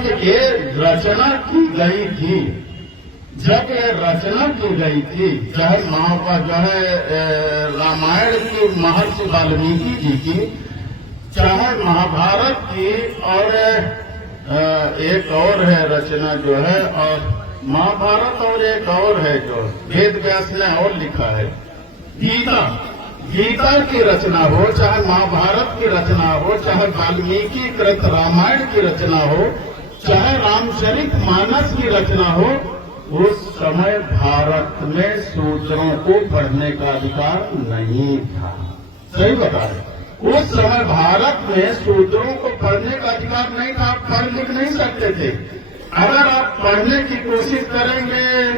जब ये रचना की गई थी, जब ये रचना की गई थी, चाहे जो है रामायण की महर्षि वाल्मीकि जी की, चाहे महाभारत की, और एक और है रचना जो है, और महाभारत और एक और है जो वेद व्यास ने और लिखा है, गीता की रचना हो, चाहे महाभारत की रचना हो, चाहे वाल्मीकि कृत रामायण की रचना हो, चाहे रामचरित मानस की रचना हो, उस समय भारत में शूद्रों को पढ़ने का अधिकार नहीं था। सही बता रहे, उस समय भारत में शूद्रों को पढ़ने का अधिकार नहीं था। आप पढ़ लिख नहीं सकते थे। अगर आप पढ़ने की कोशिश करेंगे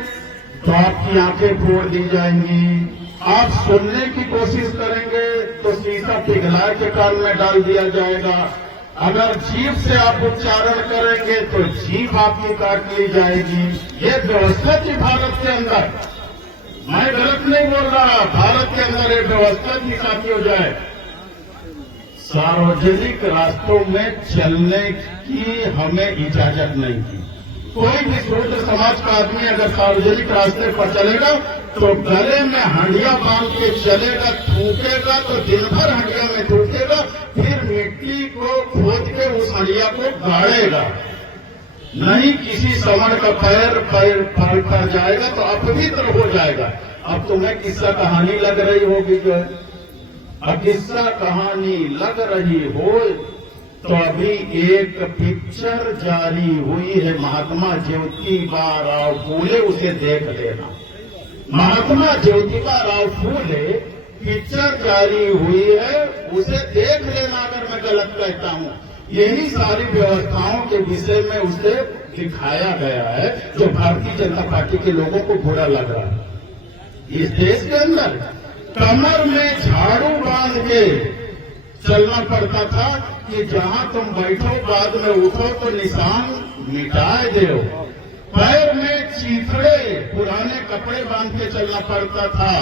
तो आपकी आंखें फोड़ दी जाएंगी। आप सुनने की कोशिश करेंगे तो शीशा पिघला के कान में डाल दिया जाएगा। अगर जीभ से आप उच्चारण करेंगे तो जीभ आपकी काट ली जाएगी। ये व्यवस्था थी भारत के अंदर। मैं गलत नहीं बोल रहा, भारत के अंदर ये व्यवस्था थी साथियों। जाए सार्वजनिक रास्तों में चलने की हमें इजाजत नहीं थी। कोई भी शूद्र समाज का आदमी अगर सार्वजनिक रास्ते पर चलेगा तो गले में हंडिया बांध के चलेगा, थूकेगा तो दिन भर हंडिया में थूकेगा, फिर मिट्टी को खोद के उस हंडिया को गाड़ेगा। नहीं किसी समण का पैर पर जाएगा तो अपवित्र हो जाएगा। अब तुम्हें किस्सा कहानी लग रही होगी जो है, अब किस्सा कहानी लग रही हो तो अभी एक पिक्चर जारी हुई है महात्मा ज्योतिबा राव फूले, उसे देख लेना। महात्मा ज्योतिबा राव फूले पिक्चर जारी हुई है, उसे देख लेना अगर मैं गलत कहता हूं। यही सारी व्यवस्थाओं के विषय में उसे दिखाया गया है जो भारतीय जनता पार्टी के लोगों को बुरा लग रहा है। इस देश के अंदर कमर में झाड़ू बांध के चलना पड़ता था कि जहां तुम बैठो बाद में उठो तो निशान मिटाए दो। पैर में चीथड़े पुराने कपड़े बांध के चलना पड़ता था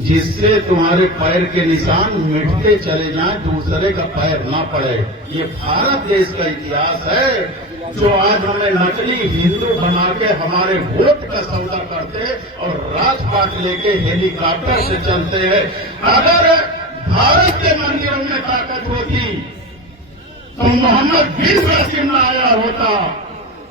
जिससे तुम्हारे पैर के निशान मिटते चले जाएं, दूसरे का पैर ना पड़े। ये भारत देश का इतिहास है जो आज हमें नकली हिंदू बना के हमारे वोट का सौदा करते और राजपाट लेके हेलीकॉप्टर से चलते हैं। अगर भारत के मंदिरों में ताकत होती तो मोहम्मद बिन कासिम आया होता।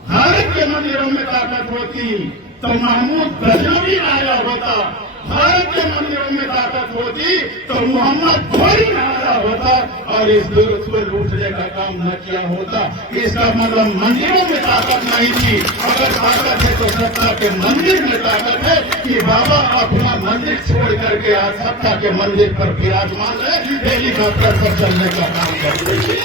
भारत के मंदिरों में ताकत होती तो महमूद गजनवी आया होता। भारत के मंदिरों में ताकत होती तो मोहम्मद घोरी आया होता और इस दुर्ग को लूटने का काम न किया होता। इसका मतलब मंदिरों में ताकत नहीं थी। अगर ताकत है तो सत्ता के मंदिर में ताकत है कि बाबा अपना मंदिर छोड़ करके आज सत्ता के मंदिर पर विराजमान है, हेलीकॉप्टर पर चलने का काम करते हैं।